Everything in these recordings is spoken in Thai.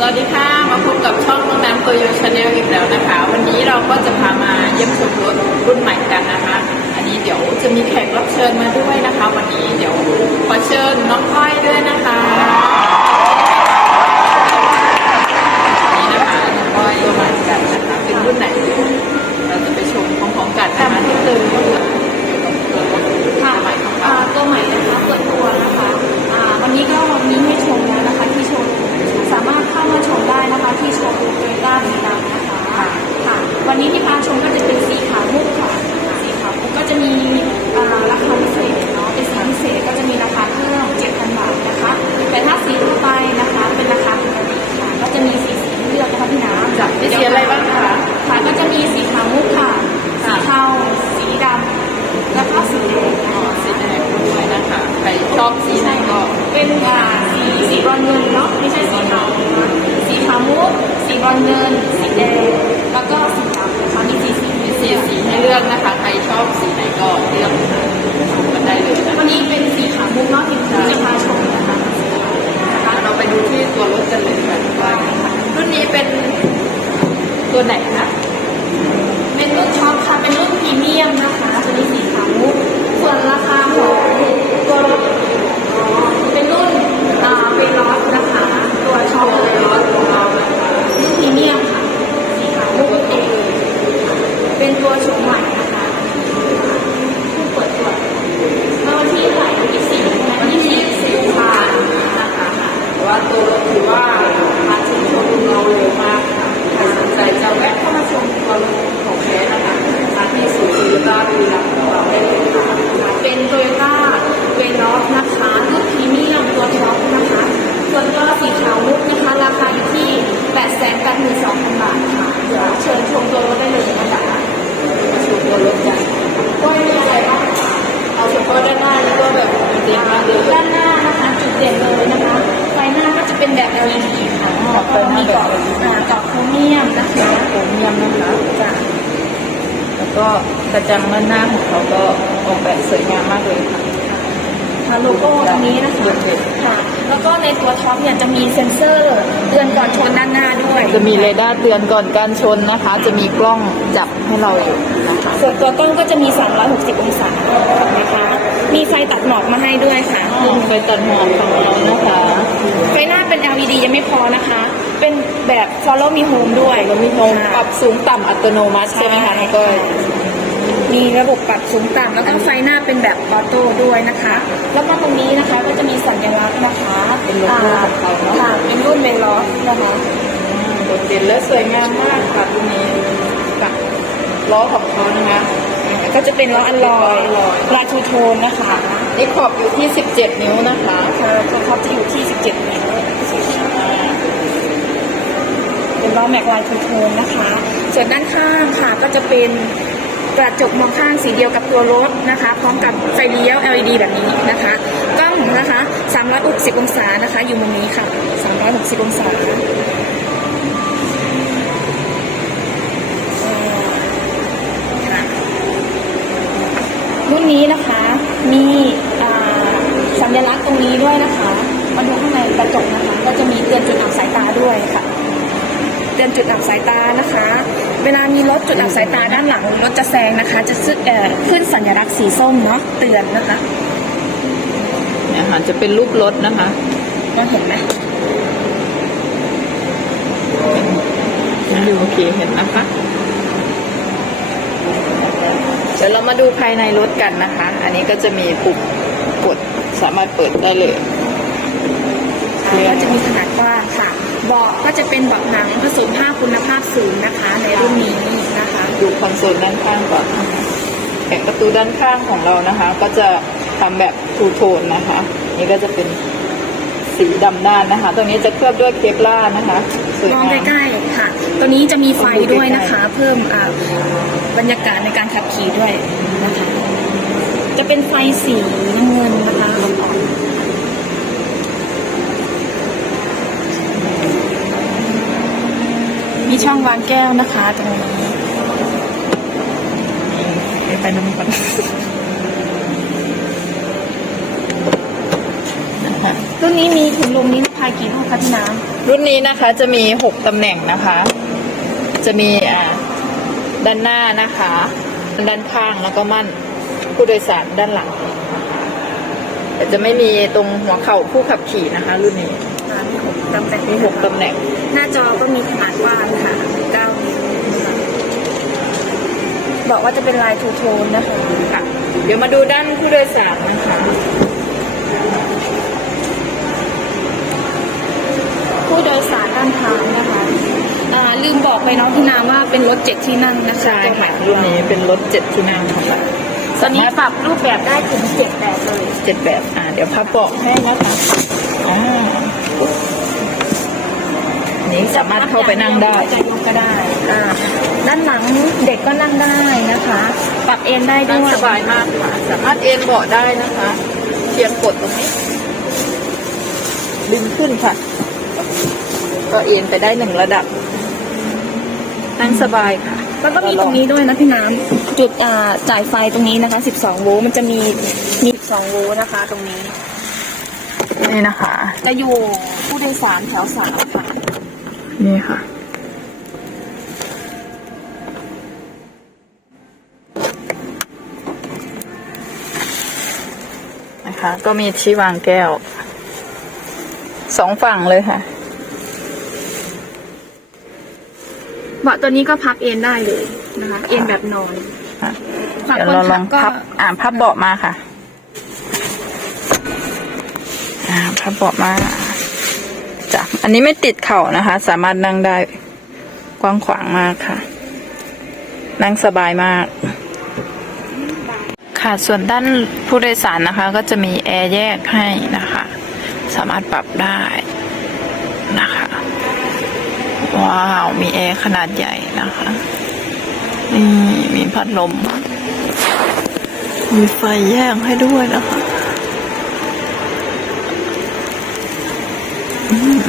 สวัสดีค่ะ มาพบกับช่องน้องน้ำตัวโยชาแนลอีกแล้วนะคะ วันนี้เราก็จะพามาเยี่ยมชมรถรุ่นใหม่กันนะคะ อันนี้เดี๋ยวจะมีแขกรับเชิญมาด้วยนะคะ วันนี้เดี๋ยวขอเชิญน้องก้อยด้วยนะคะนี่นะคะน้องก้อยตัวใหม่กันนะคะเป็นรุ่นไหน เราจะไปชมพร้อมๆกันนะคะที่ตื่น จะมีสีอะไรบ้างคะ ค่ะก็จะมีสีขาวมุกค่ะ สีเทา สีดำ แล้วก็สีแดงอ๋อสีแดงด้วยนะคะใครชอบสีไหนก็ เป็นอ่าสีสีบรอนเงินเนาะ ไม่ใช่สีขาวนะคะสีขาวมุก สีบรอนเงิน สีแดง แล้วก็สีดำนะคะมีสีสีมีสีสีให้เลือกนะคะ ใครชอบสีไหนก็เลือกมกันได้เลยนะ วันนี้เป็นสีขาวมุกเนาะที่จะพาชมนะคะสีขาวนะคะ เราไปดูที่ตัวรถกันเลยค่ะว่ารุ่นนี้เป็นตัวไหนคะ เป็นรุ่นช็อปค่ะเป็นรุ่นพรีเมียมนะคะตัวนี้สีขาวมุกส่วนราคาของตัวรถอ๋อเป็นรุ่นอ่าเวลอสนะคะ ตัวช็อปเวลอสของเรานะคะรุ่นพรีเมียมค่ะสีขาวมุกเองเป็นตัวโฉมใหม่นะคะเพิ่งเปิดตัวเมื่อวันที่เท่าไหร่วันที่สี่วันที่สี่กุมภาพันธ์นะคะ แต่ว่าตัวรถถือว่ามาถึงโชว์รูมเราเร็วมากค่ะใครสนใจจะแวะเข้ามาชมตัวรถของแท้นะคะมาที่ศูนย์โตโยต้าบุรีรัมย์ของเราได้เลยค่ะ เป็นโตโยต้าเวลอสนะคะรุ่นพรีเมียมตัวท็อปนะคะ ส่วนตัวสีขาวมุกนะคะ ราคาอยู่ที่ 8 8 2 0 0 0 บาทค่ะเดี๋ยวเชิญชมตัวรถได้เลยนะคะ มาชมตัวรถกัน ก็มีอะไรบ้างคะ เอาเฉพาะด้านหน้านี่ก็แบบเด่นมากเลย ด้านหน้านะคะจุดเด่นเลยนะคะ ไฟหน้าก็จะเป็นแบบ LED ค่ะแล้วก็มีกรอบอ่ากรอบโครเมียมนะคะ โครเมียมนะคะ จ้ะ แล้ว ก็กระจังด้านหน้าของเขาก็ออกแบบสวยงามมากเลยค่ะ ค่ะโลโก้ตรงนี้นะคะค่ะ แล้วก็ในตัวท็อปเนี่ยจะมีเซ็นเซอร์เตือนก่อนชนด้านหน้าด้วย จะมีเรดาร์เตือนก่อนการชนนะคะ จะมีกล้องจับให้เราอยู่นะคะส่วนตัวกล้องก็จะมี 360 องศานะคะ มีไฟตัดหมอกมาให้ด้วยค่ะไฟตัดหมอกของเรานะคะ ไฟหน้าเป็น LED ยังไม่พอนะคะ เป็นแบบ Follow Me Home ด้วยเรามีโฮมปรับสูงต่ำอัตโนมัติใช่ไหมคะน้องก้อยมีระบบปรับสูงต่ำแล้วก็ไฟหน้าเป็นแบบออโต้ด้วยนะคะ แล้วก็ตรงนี้นะคะก็จะมีสัญลักษณ์นะคะ เป็นโลโก้ของเขาเนอะค่ะเป็นรุ่นเมลอสนะคะโดดเด่นและสวยงามมากค่ะตัวนี้กับล้อของเขานะคะก็จะเป็นล้ออัลลอยลายทูโทนนะคะนี่ขอบอยู่ที่ 17 นิ้วนะคะค่ะตัวท็อปจะอยู่ที่ 17 นิ้ว เป็นล้อแม็กลายทูโทนนะคะ ส่วนด้านข้างค่ะก็จะเป็นกระจกมองข้างสีเดียวกับตัวรถนะคะ พร้อมกับไฟเลี้ยว LED แบบนี้นะคะกล้องนะคะ 360 องศานะคะ อยู่มุมนี้ค่ะ 360 องศาเอ่อค่ะรุ่นนี้นะคะมีสัญลักษณ์ตรงนี้ด้วยนะคะ มาดูข้างในกระจกนะคะ ก็จะมีเตือนจุดอับสายตาด้วยค่ะ เตือนจุดอับสายตานะคะ เวลามีรถจุดอับสายตาด้านหลังรถจะแซงนะคะ จะซึเอ่อขึ้นสัญลักษณ์สีส้มเนาะเตือนนะคะเนี่ยค่ะจะเป็นรูปรถนะคะมองเห็นไหมดูโอเคเห็นนะคะเดี๋ยวเรามาดูภายในรถกันนะคะ อันนี้ก็จะมีปุ่มกดสามารถเปิดได้เลยก็จะมีขนาดกว้างค่ะ เบาะก็จะเป็นเบาะหนังผสมผ้าคุณภาพสูงนะคะ ในรุ่นนี้นะคะดูคอนโซลด้านข้างก่อนแผงประตูด้านข้างของเรานะคะ ก็จะทำแบบทูโทนนะคะ นี่ก็จะเป็นสีดำด้านนะคะตรงนี้จะเคลือบด้วยเคปล่าร์นะคะสวยมองงามใกล้ๆค่ะ ตัวนี้จะมีไฟด้วยนะคะ เพิ่มอ่าบรรยากาศในการขับขี่ด้วยนะคะ จะเป็นไฟสีน้ำเงินนะคะอ่อนๆมี ช่องวางแก้วนะคะตรงนี้เดี๋ยวไปน้ำก่อนนะคะรุ่นนี้มีถุงลมนิรภัยายกี่ลูกคะพี่น้รุ่นนี้นะคะจะมีหกตำแหน่งนะคะ จะมีอ่าด้านหน้านะคะ ด้านข้างแล้วก็มั่นผู้โดยสารด้านหลังแต่จะไม่มีตรงหัวเข่าผู้ขับขี่นะคะ รุ่นนี้ำอ่ามีหก ตำแหน่งมีหกตำแหน่ง หน้าจอก็มีขนาดกว้างค่ะเก้านิ้วนะคะบอกว่าจะเป็นลายทูโทนนะคะค่ะ เดี๋ยวมาดูด้านผู้โดยสารนะคะ ผู้โดยสารด้านท้ายนะคะอ่าลืมบอกไปเน้องพี่น้ำว่าเป็นรถเจ็ดที่นั่งนะคะใช่ค่ะรุ่นนี้เป็นรถเจ็ดที่นั่งค่ะตอนนี้ปรับรูปแบบได้ถึงเจ็ดแบบเลยเจ็ดแบบ อ่า เดี๋ยวพับเบาะให้นะคะอ่าอั นนี้สามารถเข้าไปนั่งได้จะยกก็ได้อ่าด้านหลังเด็กก็นั่งได้นะคะ ปรับเอนได้ด้นั่งวยสบายมากค่ะ สามารถเอนเบาะได้นะคะเพียงกดตรงนี้ ดึงขึ้นค่ะ ก็เอนไปได้หนึ่งระดับ นั่งสบายค่ะแล้วก็มีตรงนี้ด้วยนะพี่น้ำจุดอ่าจ่ายไฟตรงนี้นะคะ 12 โวลต์มันจะมีมี12โวลต์นะคะ ตรงนี้นี่นะคะ จะอยู่ผู้โดยสารแถวสามค่ะ นี่ค่ะ นะคะ ก็มีที่วางแก้ว สองฝั่งเลยค่ะเบาะตัวนี้ก็พับเอนได้เลยนะคะ เอนแบบนอนค่ะฝั่งเดี๋ยวคนเราลขัอบงก็พับอ่านพับเบาะมาค่ะ อ่าพับเบาะมา จ้ะอันนี้ไม่ติดเข่านะคะ สามารถนั่งได้กว้างขวางมากค่ะ นั่งสบายมาก ค่ะส่วนด้านผู้โดยสารนะคะ ก็จะมีแอร์แยกให้นะคะ สามารถปรับได้นะคะว้าวมีแอร์ขนาดใหญ่นะคะนี่มีพัดลม มีไฟแยกให้ด้วยนะคะอืม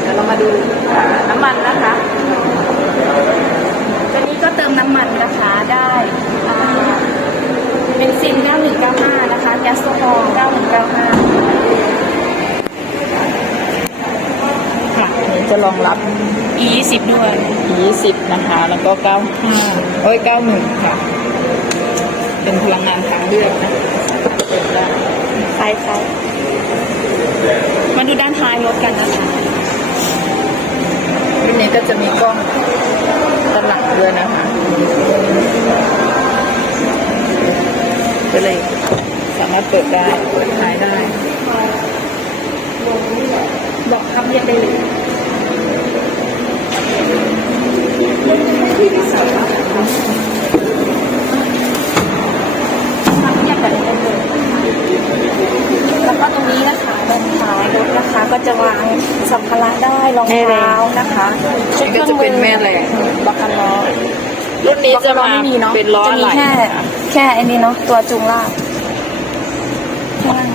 เดี๋ยวเรามาดูอ่าน้ำมันนะคะตัวนี้ก็เติมน้ำมันนะคะได้อ่าเป็นซิน 9195 นะคะแก๊สโซฮอล์9195 ค่ะอันนี้จะรองรับ E20 ด้วย20 นะคะ แล้วก็ 95เอ้ย 91 ค่ะ เป็นพลังงานทางเลือกนะเป็นได้ไปไปมาดูด้านท้ายรถกันนะคะรุ่นนี้ ก็จะมีกล้องด้านหลับด้วยนะคะก็เลยสามารถเปิดได้เปิดท้ายได้ บอกคำเรียนได้เลยคำเรียกแบบนี้ได้เลย แล้วก็ตรงนี้นะคะด้านท้ายรถนะคะ ก็จะวางสัมภาระได้รองเท้านะคะนี่ก็จะเป็นแม่แรงบักกันล้อรุ่นนี้จะบักมากันล้อไม่มีเนาะเป็นล้อจะอะมีไหล่แค่นะคะแค่อันนี้เนาะตัวจูงลากแค่นั้น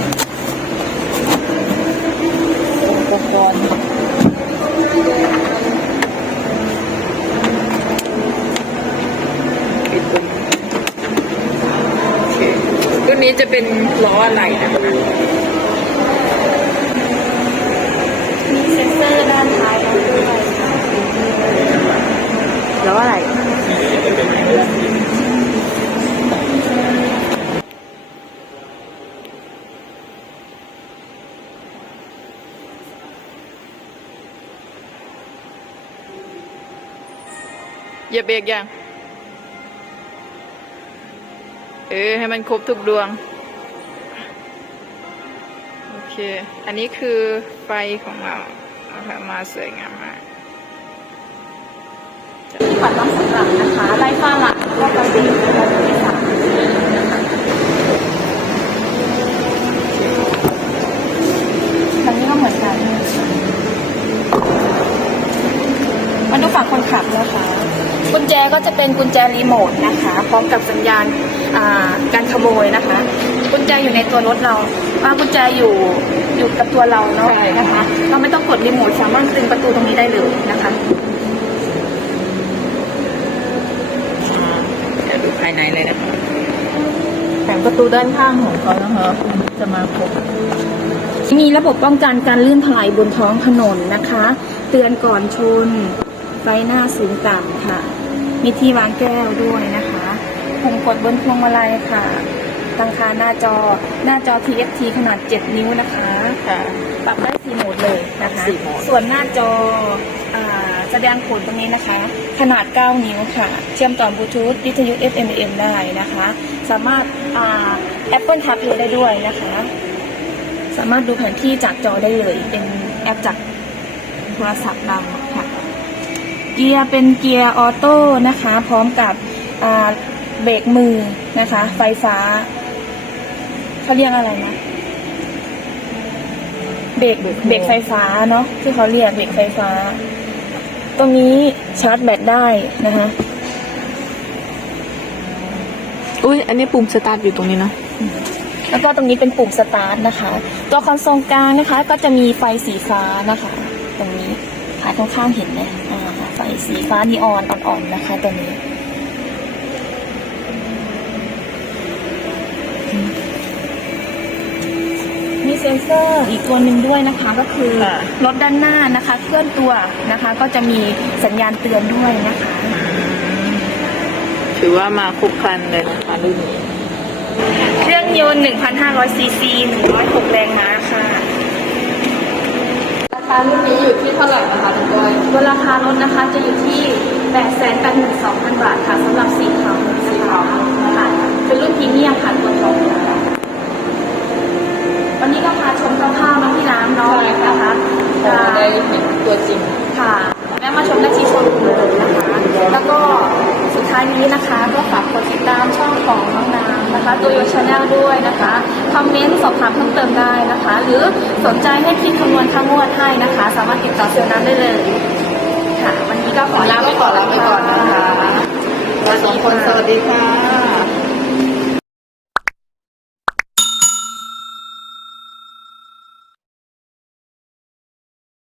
อุปกรณ์ปิดปุ่มโอเครุ่นนี้จะเป็นล้ออะไหล่นะคะ มี เซ็นเซอร์ด้านท้ายรถด้วยแล้วอะไร เหยียบเบรกยัง เออ ให้มันครบทุกดวง อเคอันนี้คือไฟของเรานะคะมาสวยงามมากปัดล้อสำหรับนะคะไล่ฟ้าหลังก็จะเป็นที่สามทางนี้ก็เหมือนกันมาดูฝั่งคนขับนะคะกุญแจก็จะเป็นกุญแจรีโมทนะคะ พร้อมกับสัญญาณาการขโมยนะคะ แจอยู่ในตัวรถเราว่ากุญแจอยู่อยู่กับตัวเราเนาะใช่นะคะ เราไม่ต้องกดรีโมทสามารถดึงประตูตรงนี้ได้เลยนะคะอ่าเดี๋ยวดูภายในเลยนะคะประตูด้านข้างของเขานะคะจะมาครบมีระบบป้องกันการลื่นถลายบนท้องถนนนะคะ เตือนก่อนชน ไฟหน้าสูงต่ำค่ะ มีที่วางแก้วด้วยนะคะปุ่มกดบนพวงมาลัยค่ะ ตั้งค่าหน้าจอ หน้าจอ TFT ขนาด 7 นิ้วนะคะ ค่ะ ปรับได้4โหมดเลยนะคะ สี่โหมด ส่วนหน้าจออาแสดงผลตรงนี้นะคะ ขนาด 9 นิ้วค่ะ เชื่อมต่อบลูทูธวิทยุ FM AM ได้นะคะ สามารถอ่า Apple CarPlay ได้ด้วยนะคะ สามารถดูแผนที่จากจอได้เลย เป็นแอปจากโทรศัพท์เราค่ะ เกียร์เป็นเกียร์ออโต้นะคะ พร้อมกับอ่าเบรกมือนะคะ ไฟฟ้า เขาเรียกอะไรนะเบรกเบรกไฟฟ้าเนาะที่เขาเรียกเบรกไฟฟ้า ตรงนี้ชาร์จแบตได้นะคะอุ้ยอันนี้ปุ่มสตาร์ทอยู่ตรงนี้นะแล้วก็ตรงนี้เป็นปุ่มสตาร์ทนะคะ ตัวคอนโซลกลางนะคะ ก็จะมีไฟสีฟ้านะคะ ตรงนี้ขาข้างๆเห็นไหมอ่าไฟสีฟ้านีออนอ่อนๆนะคะตัวนี้ มีเซ็ นเซอร์อีกตัวหนึ่งด้วยนะคะก็คือค่ะรถด้านหน้านะคะ เคลื่อนตัวนะคะ ก็จะมีสัญญาณเตือนด้วยนะคะ ถือว่ามาครบครันเลยนะคะรุ่นนี้เครื่องยนต์1,500ซีซี106แรงม้าค่ะราคารุ่นนี้อยู่ที่เท่าไหร่นะคะทุกคนตัวราคารถนะคะจะอยู่ที่ 882,000 บาทค่ะสำหรับสีขาวสีขาวค่ะเป็นรุ่นพรีเมียมค่ะตัวท็อปนะคะ วันนี้ก็พาชมคร่าวๆมาที่ร้านเนาะนะคะพอได้เห็นตัวจริงค่ะแม่มาชมได้ที่โชว์รูมเลยนะคะแล้วก็สุดท้ายนี้นะคะก็ฝากกดติดตามช่องของน้องน้ำนะคะตัวโยชาแนลด้วยนะคะคอมเมนต์สอบถามเพิ่มเติมได้นะคะ หรือสนใจให้คิดคำนวณค่างวดให้นะคะ สามารถติดต่อเซลล์น้ำได้เลยค่ะวันนี้ก็ขอลาไปก่อนลาไปก่อนนะคะเราสองคนสวัสดีค่ะ